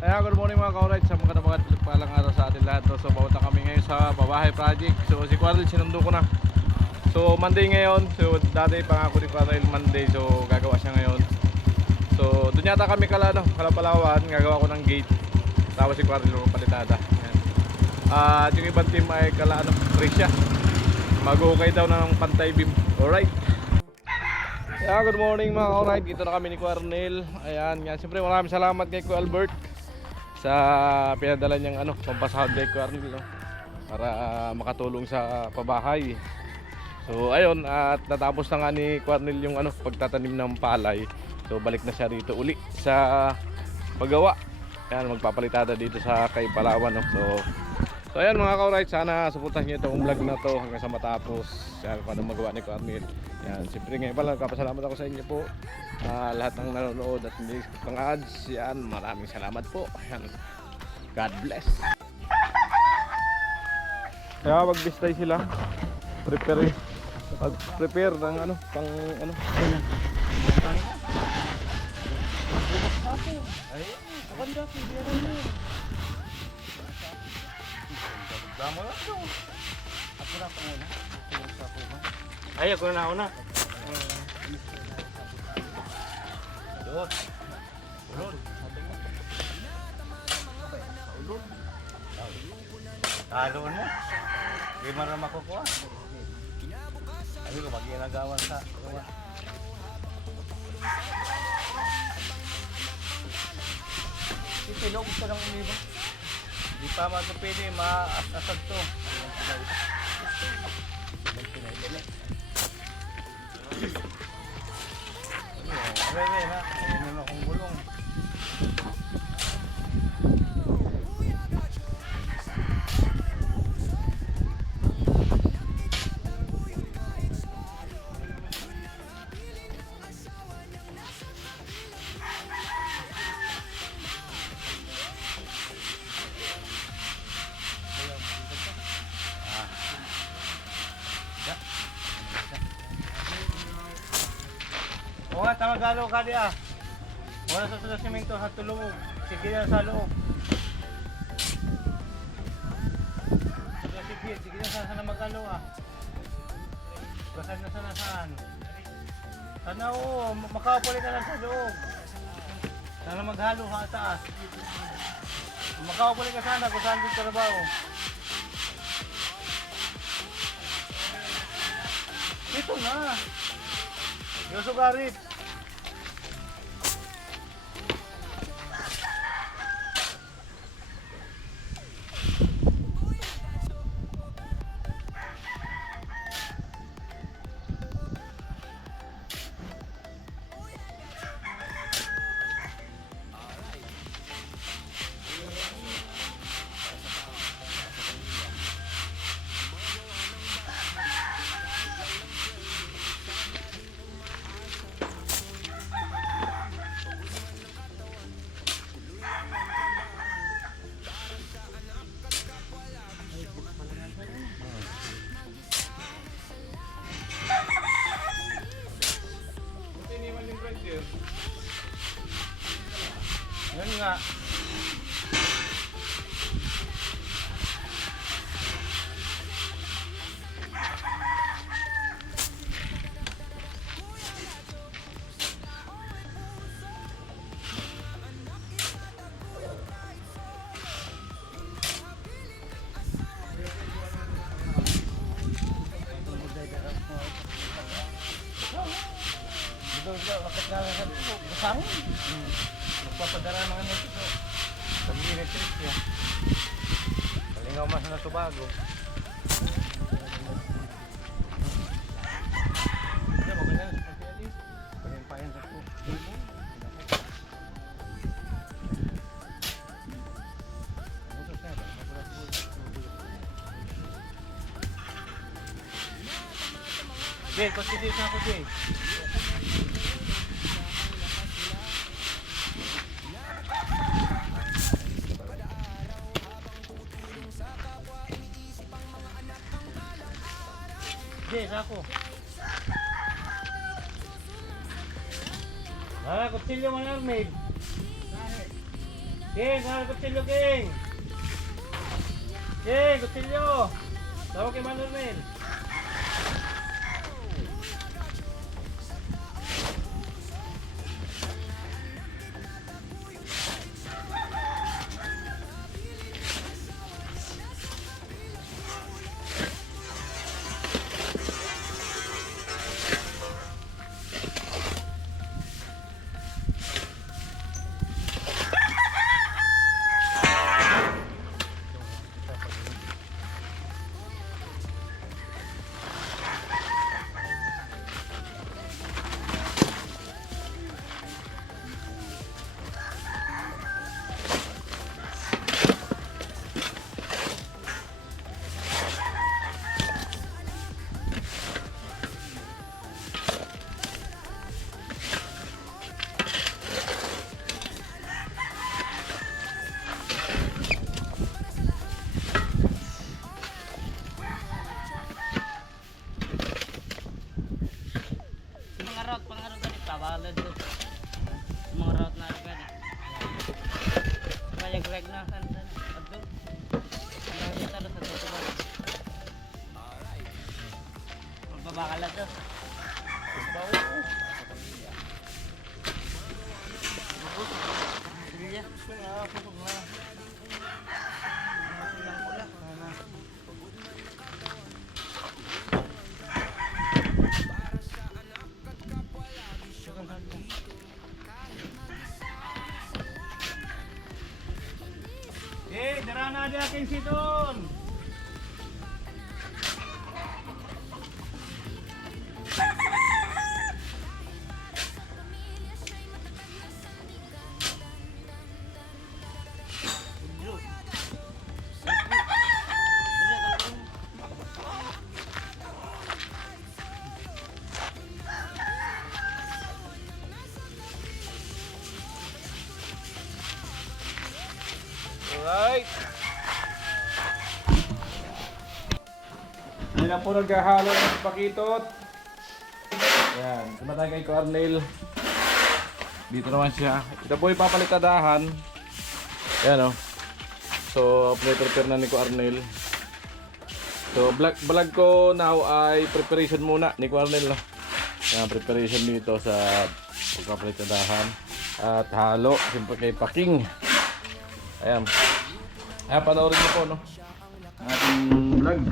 Kaya good morning mga ka-alright sa mga palang araw sa atin lahat. So papunta kami ngayon sa Pabahay Project. So si Quarrel sinundo ko na. So Monday ngayon. So dati pangako ni Quarrel Monday. So gagawa siya ngayon. So doon yata kami Kalapalawan. Gagawa ko ng gate. Tapos si Quarrel palitada. Yan. At yung ibang team ay Krisya. Mag-ukay daw ng pantay beam. Alright. Yeah, good morning mga ka-alright. Dito na kami ni Quarrel. Ayan, yan. Siyempre maraming salamat kay Kuya Albert sa pinadala niyang pampasahod kay Quarrel, no? Para makatulong sa pabahay. So ayun, at natapos na nga ni Quarrel yung pagtatanim ng palay. So balik na siya rito uli sa paggawa. Ayan, magpapalitada dito sa kay Palawan, no? So ayan mga ka-alright, sana suportahan niyo itong vlog na to hanggang sa matapos. Yan, kung anong magawa ni Quarrel. Yan, siyempre ngayon pala kapasalamat ako sa inyo po, lahat ng nanonood at hindi pang ads. Yan, maraming salamat po. Yan, God bless. Kaya magbistay sila, prepare ng pang Ay, maganda ko biyaran mo. Damo na to. Ako na pa muna. Ay, ako na una. Ulod. Ulod. Ulod. Talon mo. Di man makukuha. Ay, ko mag-inagawan sa gawa. Itilog ito ng ulibo. Di pa pwede maasasad to. Bebe na, ayun na akong gulong. O nga, tamagalo ka di ah. Wala sa simento sa tulong. Sige na sa loob. Sige na sana magalo ah. Basan na sana saan. Sana oo, makakapulit na lang sa loob. Sana maghalo ha taas. Makakapulit ka sana kung saan din trabaho. Ito na. Yoso Garip. Yan nga. Ito, bakit nalasan ito? Basangin. Magpapadara mga nito. Pag-electric niya. Palingaw mas na Tobago. Ito, maganda na sa pag-alis. Palimpayan sa po. Jay, consideration ako, Jay. Yes, ako. Kutsilyo man Armel. King, saan kutsilyo, King? King, kutsilyo! Tawag kay Manuel. Pangarot tadi tawalan tuh. Mengarot na kan. Kaya greg na kan. Aduh. Ano dito sa tutuban. Magbabakala to. Iya. Dara na dia King Sidon. Alright. Hindi na po naghahalo ng pakitot. Ayan, sama tayo kay Cornel. Dito naman siya. Ito po ipapalitadahan. Ayan o. So, prepare na ni Cornel. So, vlog ko now ay preparation muna ni Cornel. No? Ayan, preparation dito sa pagpapalitadahan. At halo, siyempre kay Paking. Ayan. Ayan, panoorin niyo po, no? Ating vlog.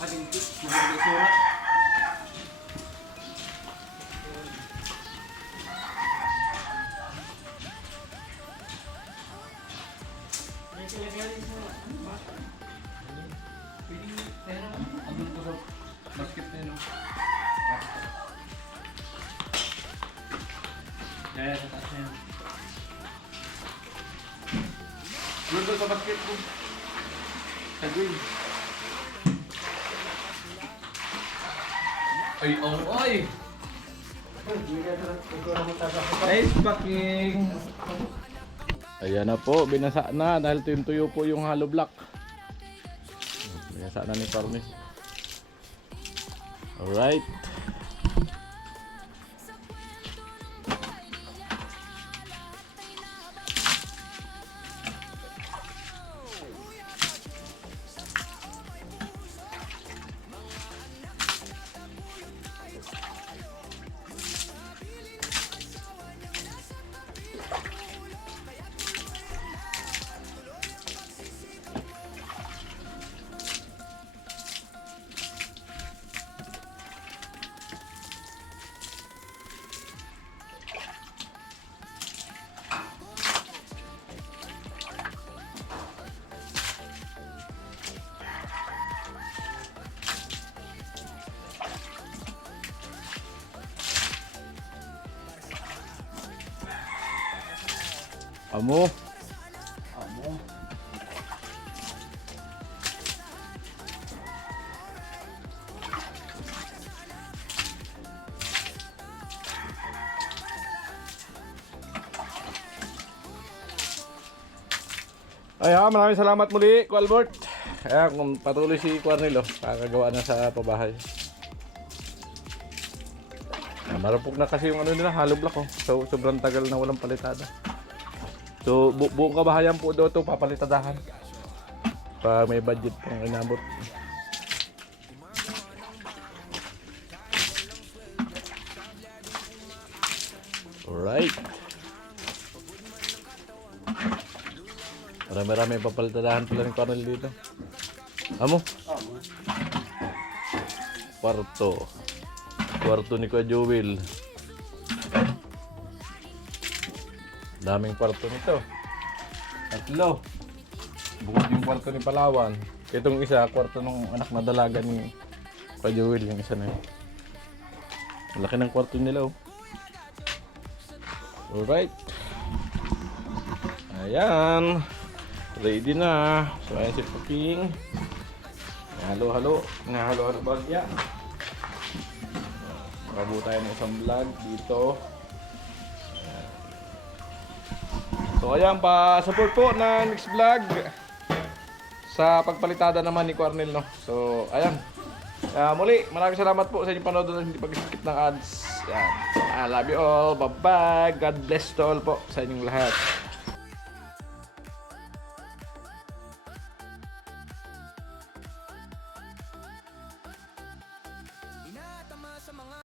Patingkit. Maganda surat. May kilagay sa ano ba? Pwedeng pero Andun ko sa basket na yun. kaya sa taas na yun. Andun ko sa basket ko. Tagwin. Ay, oy! Nice packing! Ayan na po, binasa na dahil tuyo po yung hollow block. Binasa na ni Corny. Alright. Amo. Ay maraming salamat muli, Albert. Kaya kung patuloy si Cornel, kakagawa na sa pabahay. Marupok na kasi yung ano nila, hollow block So sobrang tagal na walang palitada. So buong kabahayan po daw ito papalitadahan. Pa may budget pang inabot. Alright. Marami-rami papalitadahan pala ni Cornel dito. Amo? Kwarto ni Kuya Jewel. Daming kwarto nito. Tatlo. Bukod yung kwarto ni Palawan. Itong isa, kwarto ng anak na dalaga ni Kuya Jewel. Yung isa na yun. Malaki ng kwarto nila Alright. Ayan. Ready na. So ayan si Puping. Halo-halo. Halo-halo bagya. Makabuo tayo ng isang vlog dito. So ayan, pa-support po ng next vlog sa pagpalitada naman ni Cornel, no? So ayan. Muli, maraming salamat po sa inyong panood at hindi pag-skip ng ads. Ayan. I love you all. Bye-bye. God bless to all po sa inyong lahat.